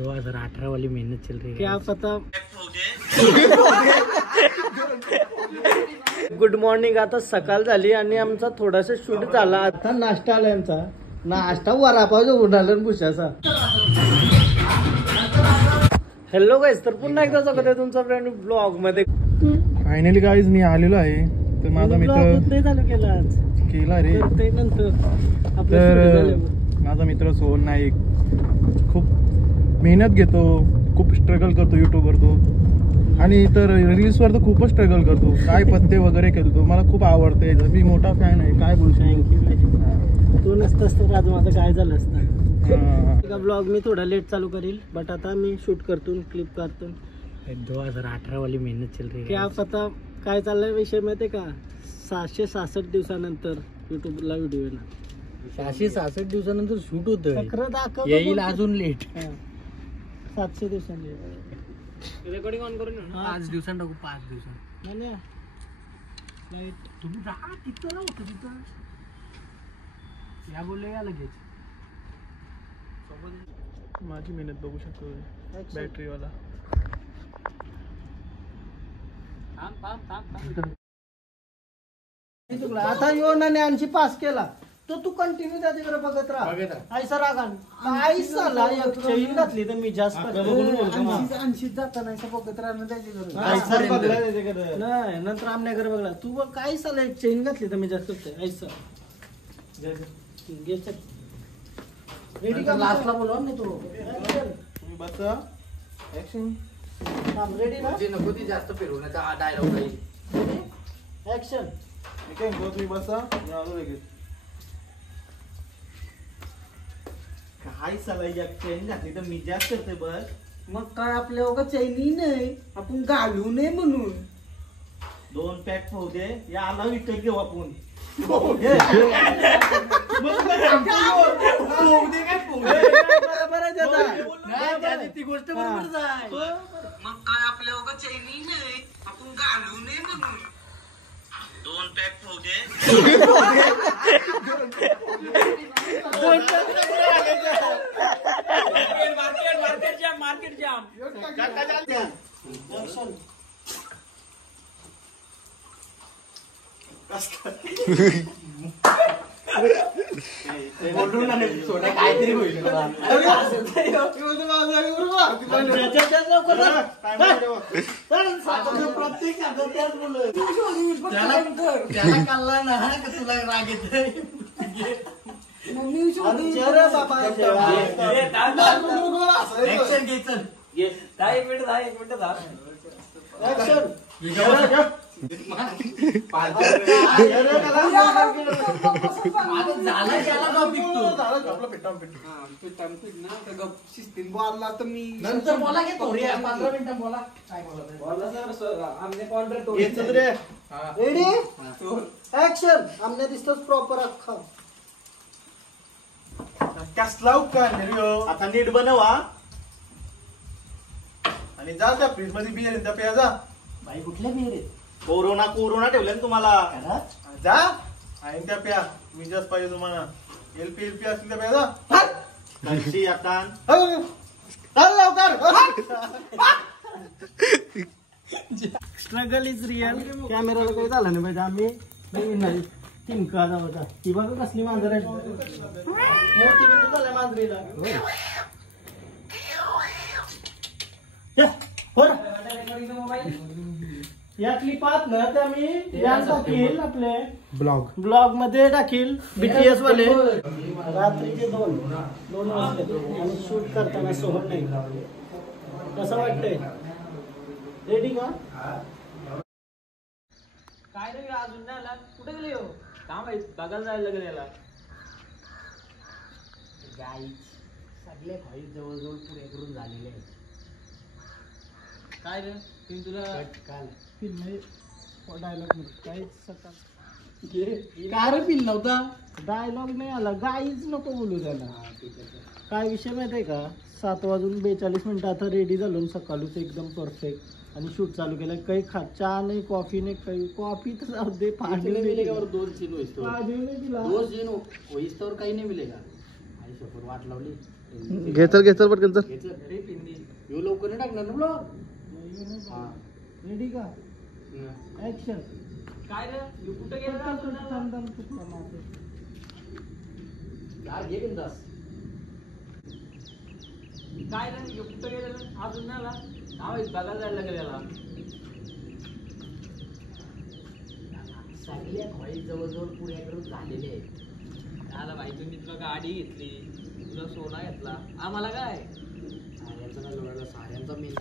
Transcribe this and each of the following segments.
2018 वाली मेहनत चल रही है, क्या पता। Good morning. आता सकाळ झाली आणि आमचा थोडासा शूट झाला। आता नाश्ता आला आमचा, नाश्ता वरापाव जो उडाला भुशाचा। हॅलो गाईज, तर पुन्हा एकदा स्वागत आहे तुमचा फ्रेंड ब्लॉग मध्ये। फायनली गाईज मी आलेलो आहे। तर माझा मित्र नाही चालू केला आज, केला रे नंतर। तर माझा मित्र सोहन नाईक खूप मेहनत घेतो, खूप स्ट्रगल करतो युट्यूबवर तो, आणि तर रील्सवर तर खूपच स्ट्रगल करतो। काय पत्ते वगैरे खेळतो, मला खूप आवडते, मी मोठा फॅन आहे। काय बोलतो तू नसतास तर आज माझं काय झालं असतं। ब्लॉग मी थोडा लेट चालू करील, बट आता मी शूट करतो, क्लिप करतो। 2018 वाली मेहनत चल रही है। क्या पता काय चाललंय विषय माहिती का, 666 दिवसानंतर युट्यूबला व्हिडिओ येणार। 666 दिवसानंतर शूट होतं, येईल अजून लेट। 700 दिवसांनी रेकॉर्डिंग ऑन करून 5 दिवसांनी टाकू, 5 दिवसांनी लाईट। तुम्ही जा तिथं होतं, तिथं या बोलले या लगेच। माझी मेहनत बघू शकतो, बॅटरीवाला। आता यो ना आमची पास केला तो तू कंटिन्यू त्याच्याकडे बघत राहा। ऐसा रागान काय झाला, एक चैन घातली तर मी जास्त 80 जाताना बघत राहणं त्याच्याकडे नाही, नंतर आमण्याकडे बघला तू बघ काय झालं, एक चैन घातली तर मी जास्त करतोय। ऐसा रेडी का, लास्टला बोलवा ना तू बस ऍक्शन रेडी ना, नको ती जास्त फिरवण्याचा डायलॉग नाही। ऍक्शन काय तुम्ही बसा, मी आलो लगेच। काय साला एक चैन घातली तर मी जास्त करते बस। मग काय आपल्या उगा चैनी नाही, आपण घालू नये म्हणून 2 पॅक होऊ दे, या आला विकत घेऊ आपण। ती गोष्ट बरोबर आहे, मग काय आपल्या उगा चैनी नाही, आपण घालू नये म्हणून 2 पॅक होऊ दे। मार्केट जाम काहीतरी होईल। कल्ला ना तुला राग येते नंतर बोला की 15 मिनिटं बोला काय बोला। Ready action. आमने दिसतोच प्रॉपर अख्खा कसला उपकार आता नीट बनवा आणि जा त्या फ्रीज मध्ये बियर त्या प्या जा। बाई कुठल्या बियर आहेत? कोरोना ठेवलं ना तुम्हाला, जा आणि त्या प्या, मी जास्त पाहिजे तुम्हाला। एलपी असली त्या प्या जा। कशी आता स्ट्रगल इज रिअल। कॅमेराला काही झालं नाही पाहिजे, आम्ही तिनका होता। ती बघा कसली मांजर आहे, मोठी बिंदू झाल्या मांजरीला। या क्लिपात ना त्या मी टाकील आपले ब्लॉग मध्ये टाकील। बीटीएस वाले रात्रीचे 2 वाजले आणि शूट करताना सोहन नाही। कसं वाटतंय, रेडी का? काय नाही अजून नाही आला, कुठे गेले हो? काम आहे, बघायला जायला लागेल याला। गाईच सगळे भाई जवळजवळ पुरे करून झालेले आहेत। काय रे तुम्ही तुला काल फिल्म डायलॉग काय सकाळ काय रे फिल्म नव्हता, डायलॉग नाही आला, गाईच नको बोलू त्याला। काय विषय माहिती आहे का, 7:42 आता रेडी झालो सकाळूच एकदम परफेक्ट आणि शूट चालू केलं। काही चहा नाही, कॉफी नाही, काही कॉफी तर जाऊ दे, पाणी मिलेगा और 2 सीन होईस्तोवर, 2 सीन होईस्तोवर काही नाही मिलेगा। आई सफर वाट लावली घेचल पटकन चल. येऊ लवकर नाही टाकणार ना ब्लॉग. रेडी का ऍक्शन. काय रे कुठे गेला घे बिंदास. काय रे कुठे गेलेलं अजून नाही आला. बघायला जायला गेलेला. सगळ्या कॉलेज जवळजवळ पुण्याकडून झालेले आहेत. आला भाई तुम्ही तुला गाडी घेतली, तुला सोना घेतला, आम्हाला काय साऱ्यांचा काय लोळाला. साऱ्यांचा मेन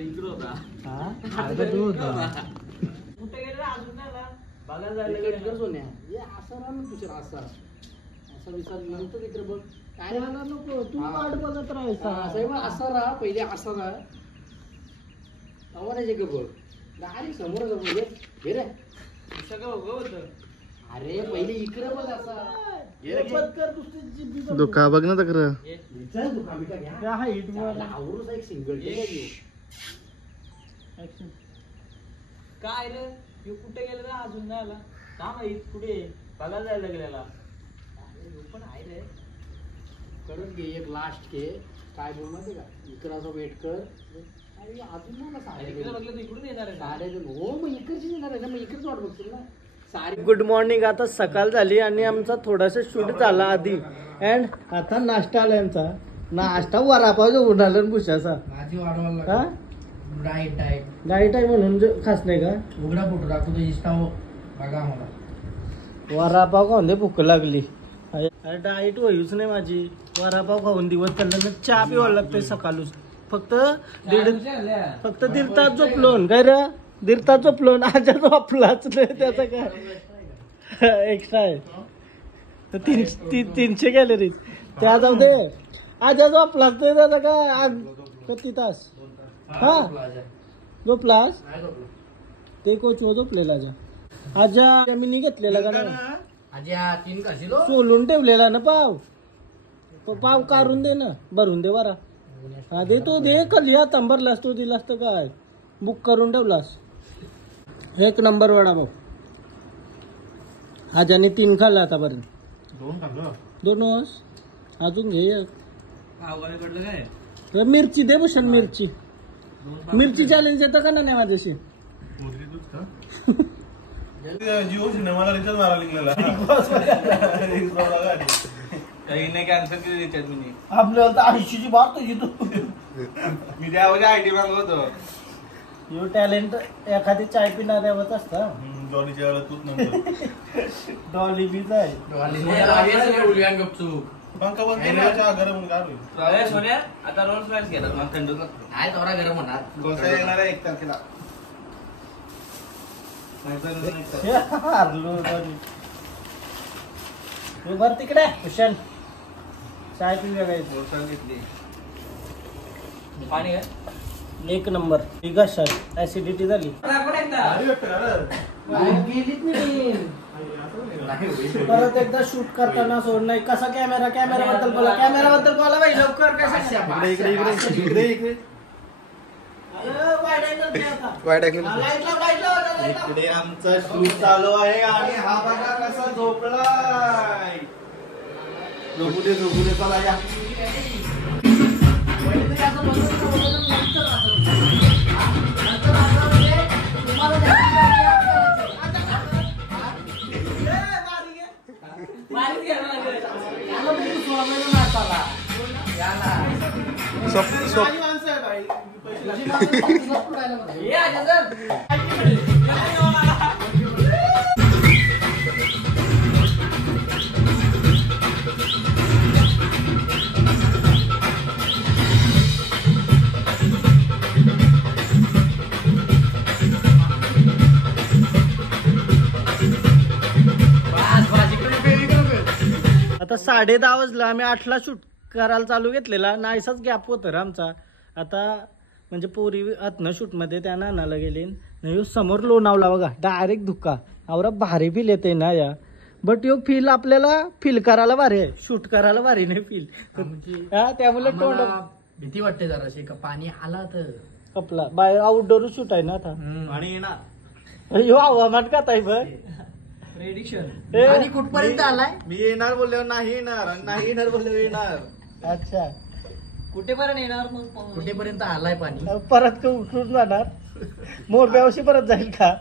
इकडं होता. कुठे गेला अजून नाही आला. बघायला जायला गेला सोन्या. असं राहा ना तुझ्या असा असा विचार नंतर इकडे बघ. काय राहणार नको तू वाट बघत राहायचा. असं राहा पहिले असं राहा. आवाज का बघ गाडी समोर घे रे. अरे पहिले इकडे बघ असा. दुखा बघ ना तक्र. एक सिंगल काय रे कुठे गेलं रे अजून नाही आला. का माहित कुठे बघायला जायला गेलेला. पण आहे रे करून घे एक लास्ट घे. काय बोल माहिती का इकडं असं वेट कर. अजून इकडून येणार आहे. हो मग इकडची येणार आहे ना. मग इकडेच वाट बघतील ना सारी. Good morning. आता सकाळ झाली आणि आमचा थोडासा शूट झाला आधी अँड आता नाश्ता आला आमचा. नाश्ता वरापाव जो उन्हाळा भुशाचा. भाजी वाढवायला डाएट डाएट डाईट आहे म्हणून खास नाही का. उघडा फोटो टाकतो तो इंस्टा बघा मला. वरापाव खाऊन दे भूक लागली. अरे डाईट होईच नाही माझी. वरापाव खाऊन दिवस चालला चहा पिवायला लागतंय सकाळूच. फक्त दीड तास झोपलोन काय रे. दीड तास झोपलोन. आजा झोपलाच नाही त्याचा काय एक्स्ट्रा आहे. 300 कॅलरीज त्या जाऊ दे. आजा झोपलाच नाही त्याचा काय किती तास. हा झोपलास ते कोच झोपलेला आजा मी घेतलेला का सोलून ठेवलेला ना पाव काढून दे ना. भरून दे बरा. हा दे तू दे खाली आता भरलास तू दिलास तर काय बुक करून ठेवलास. एक नंबर वडा भाऊ. आजाने 3 खाल्ला आतापर्यंत. 2 वास अजून घे. मिरची दे भूषण. मिरची चॅलेंज येतं का नाही माझ्याशी. जिओ सिनेमाला रिचार्ज मारा निघलेला. कॅन्सल केली रिचार्ज मी. आपल्याला 80ची बात तुझी तू. मी त्यामध्ये आयटी मागत होतो. यू टॅलेंट एखादी चाय पिणाऱ्यावरच असता. डॉलीच्या वेळेला तूच नंतर डॉली बीच आहे. पंखा बंद केला. चहा गरम गार होईल. आता रोज फ्राईज घेतात मग थंड आहे थोडा गरम होणार. कोणता येणार आहे 1 तारखेला. हारलो तू भर तिकडे कुशन. चाय पिऊया काय घेतली. पाणी काय 1 नंबर. कशात ऍसिडिटी झाली. परत एकदा शूट करताना सोड नाही. कसा कॅमेराबद्दल बोला. कॅमेराबद्दल बोला बाई लवकर. इकडे आमचा शूट चालू आहे आणि हा बघा कसा झोपलाय. झोपू दे चला या. आता 10:30 वाजला. आम्ही 8ला शूट करायला चालू घेतलेला. नाहीसाच गॅप होतं आमचा. आता म्हणजे पोरी आतनं शूट मध्ये त्या नानाला गेले. समोर लोणावला बघा डायरेक्ट धुका. आवरा भारी फील येते ना या. बट यो फील आपल्याला फील करायला भारी आहे. शूट करायला भारी नाही फील. त्यामुळे तोंड भीती वाटते जराशी का पाणी आला तर कपला. बाहेर आउटडोर शूट आहे ना आता. पाणी येणार. यो हवामान का ताई बघ. प्रेडिक्शन ए, आणि कुठपर्यंत आलाय? मी येणार बोलल्यावर नाही येणार आणि नाही येणार बोलल्यावर येणार. अच्छा कुठेपर्यंत येणार मग? कुठेपर्यंत आलाय पाणी? परत का उठून जाणार मोरब्यावशी परत जाईल का?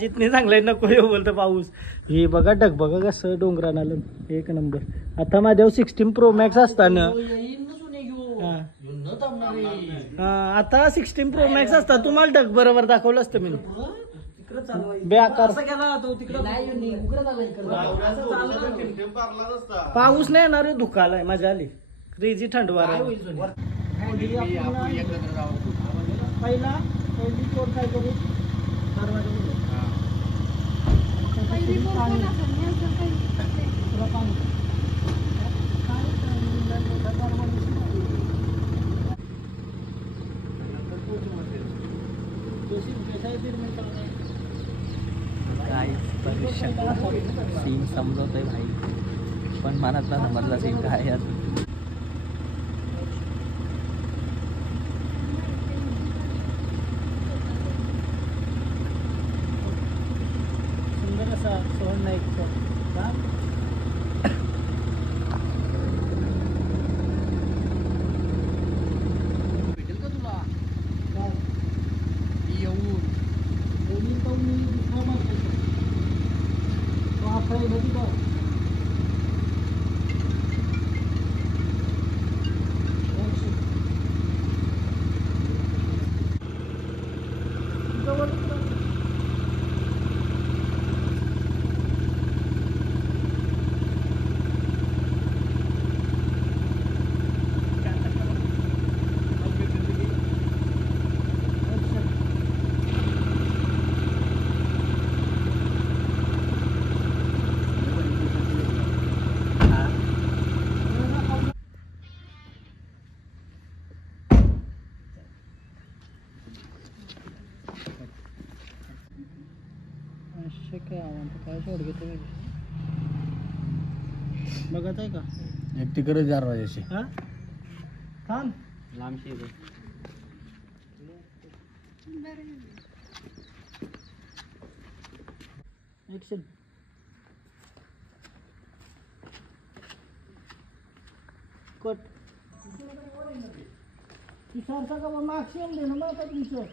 जितने चांगलंय नको येऊ बोलतो पाऊस. हे बघा ढग बघा कसं डोंगरान आलं एक नंबर. आता माझ्यावर 16 Pro Max असताना आता 16 Pro Max असता तुम्हाला ढग बरोबर दाखवलं असतं मी. बेकार पाऊस नाही येणार धुकालाय मजा आली. क्रेझी थंड वारा. पहिली कोण काय करू सीन समजवतोय भाई पण मनात ना समजला सीन काय यार. सुंदर असा सोहन नाईकचा भेटेल का तुला काय येऊन? बोलीन तो मी दुसरा मारतो तो आपला येईल का काय शॉट घेतो बघत आहे का? एक तिकडे 4 वाजायची. हा थांब लांबशी ऍक्शन. कट तुषारचा का मागशी येऊन दे ना मग आता तुमचं.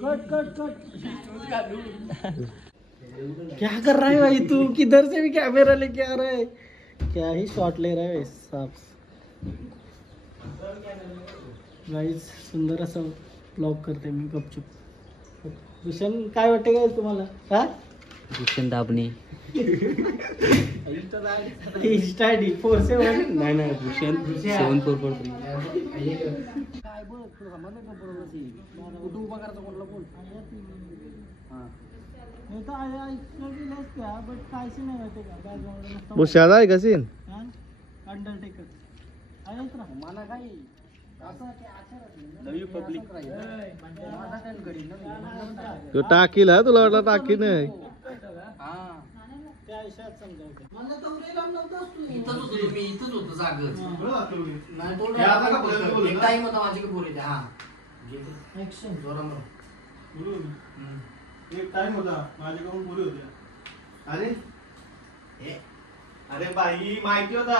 कट कट कट क्या कर रहा है भाई तू? किधर से भी कैमरा लेके आ रहा है? क्या ही शॉट ले रहा है साफ. गाईज सुंदर असं ब्लॉग करते मी गपचूप. भूषण काय वाटते काय तुम्हाला? हा भूषण दाबणे इंस्टा डी 47 नाही नाही भूषण 7443 काय बघ तुला समजलं का बरोबर कुठं उभा करायचा कोणला कोण मी तर ऐकलं गेलंच त्या बट कायच नाही माहिती का बॅकग्राऊंड भूषाला आहे का सीन? अंडरटेकर ऐक ना मला काही तो टाकील हा तुला वाटलं टाकी नाही. त्या आयुष्यात समजावते. एक टाइम होता माझ्याकडून पुरी होती. अरे अरे बाई माहिती होता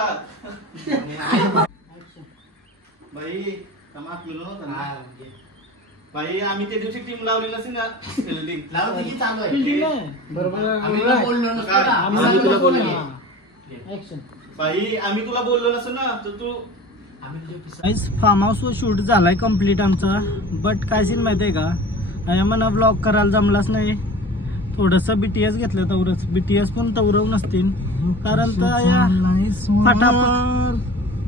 बाई कमाल केलो होता बाई. आम्ही त्या दिवशी टीम लावली नसेल ना फिल्डिंग चालू आहे बरोबर आम्ही तुला बोललो नसतो ना. आम्ही तुला बोललो Action. बाई आम्ही तुला बोललो नसेल ना तर तू. फार्म हाऊस वर शूट झालाय कम्प्लीट आमचा. बट काय सीन माहितीये का मला ब्लॉग करायला जमलाच नाही. थोडस BTS घेतलं तेवढंच. BTS पण तेवढं नसतील कारण तर या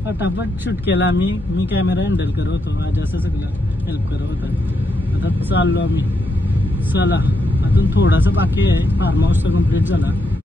फटाफट शूट केला आम्ही. मी कॅमेरा हँडल करत होतो आज असं सगळं हेल्प करत होता. आता चाललो आम्ही. चला अजून थोडासा बाकी आहे. फार्म हाऊस तर कम्प्लीट झाला.